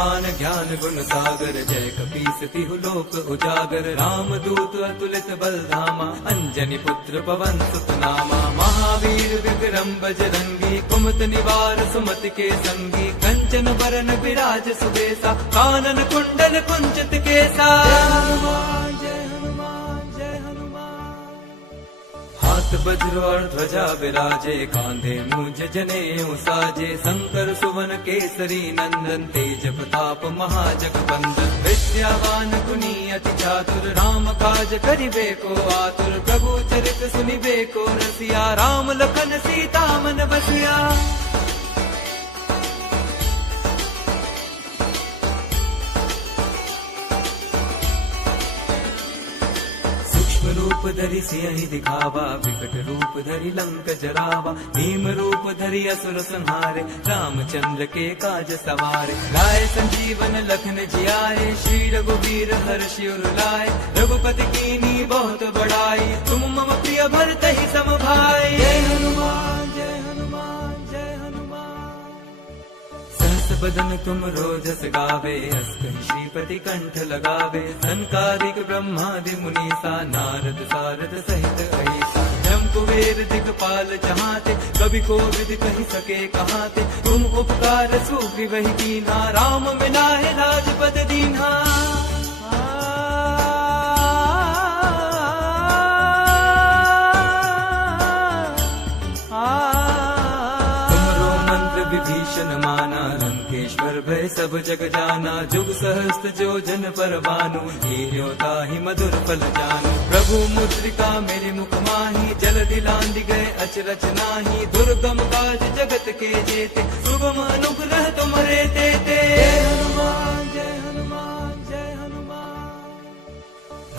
हनुमान ज्ञान गुण सागर, जय कपीस तिहु लोक उजागर। राम दूत अतुलित बल धामा, अंजनी पुत्र पवन सुत नामा। महावीर विक्रम बजरंगी, कुमत निवार सुमति के संगी। कंचन बरन विराज सुबेसा, कानन कुंडल कुंचित केसा। हाथ वज्र और ध्वजा विराजे, कांधे मूंज जनेऊ साजे। शंकर सुवन केसरी नंदन, तेज प्रताप महाजगबंदन। विद्यावान गुणी अति चातुर, राम काज करिबे को आतुर। प्रभु चरित सुनिबे को रसिया, राम लखन सीता मन बसिया। रूप धरि सियहि दिखावा, विकट रूप धरि लंक जरावा। भीम रूप धरि असुर संहारे, रामचंद्र के काज सवारे। लाए संजीवन लखन जियाए, श्री रघुवीर हर्षि उर लाए। रघुपति कीनी बहुत बड़ाई, तुम मम प्रिय भरतहि सम भाई। जय हनुमान जय हनुमान जय हनुमान। सहस बदन तुम रोजस गावे, अस कहि श्रीपति कंठ लगावे। संकारिक ब्रह्मादि मुनीसा, नारद सारद सहित अहिसा। ब्रह्म कुबेर दिगपाल जहाते, कवि कोविद कहि सके कहाते। तुम उपकार सुग्रीवहि कीन्हा, राम मिलाए राजपद दीन्हा। विभीषण माना, लंकेश्वर भय सब जग जाना। जुग सहस्त्र जो जन पर भानु, हीरो ताहि मधुर फल जानू। प्रभु मुद्रिका मेरे मुख माही, जल दिलांद गए अचरज नाही। दुर्गम काज जगत के जेते, सुगम अनुग्रह तुम्हारे तेते। जय हनुमान जय हनुमान जय हनुमान।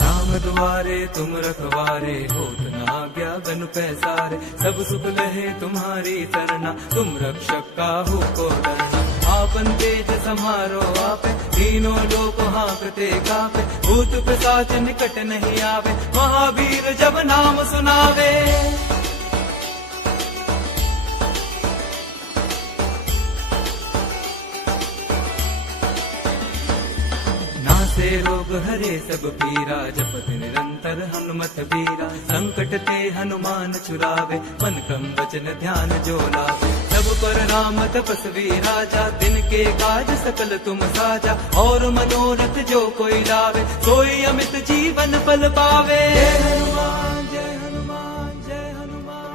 राम द्वारे तुम रखवारे, होत न आज्ञा बन पैसारे। सब सुख लहे तुम्हारी सरना, तुम रक्षक काहू को डरना। आपन तेज समारो आपे, तीनों लोक हांकते कापे। भूत पिशाच निकट नहीं आवे, महावीर जब नाम सुनावे। से रोग हरे सब पीरा, जपत निरंतर हनुमत बीरा। संकट ते हनुमान छुरावे, मन क्रम वचन ध्यान जो लावे। सब पर राम तपस्वी राजा, दिन के काज सकल तुम साजा। और मनोरथ जो कोई लावे, सोई अमित जीवन फल पावे। जय हनुमान जय हनुमान जय हनुमान।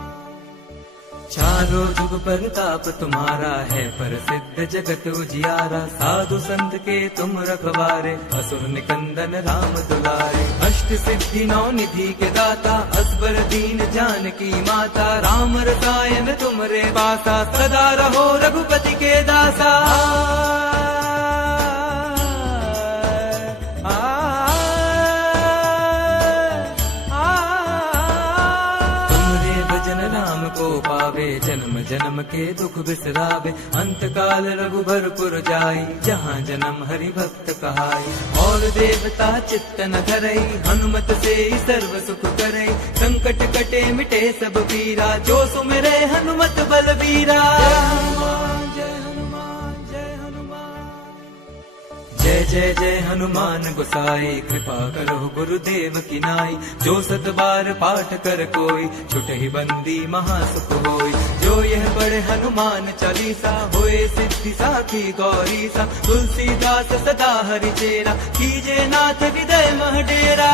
चारों जुग परताप तुम्हारा है, प्रसिद्ध जगत उजियारा। साधु संत के तुम रखवारे, असुर निकंदन राम दुलारे। अष्ट सिद्धि नौ निधि के दाता, असबर दीन जानकी माता। राम रसायन तुमरे पासा, सदा रहो रघुपति के दासा। को पावे, जन्म जन्म के दुख बिसरावे। अंत काल रघुबरपुर जाई, जहाँ जन्म हरि भक्त कहाई। और देवता चित्त न धरई, हनुमत से सर्व सुख करई। संकट कटे मिटे सब पीरा, जो सुमिरे हनुमत बलबीरा। जय जय जय हनुमान गोसाई, कृपा करो गुरुदेव की नाई। जो सत बार पाठ कर कोई, छुटहि बंदी महासुख होई। जो यह पढ़े हनुमान चालीसा, होए सिद्धि साखी गौरी सा। तुलसीदास सदा हरि चेरा, कीजे नाथ हृदय मह डेरा।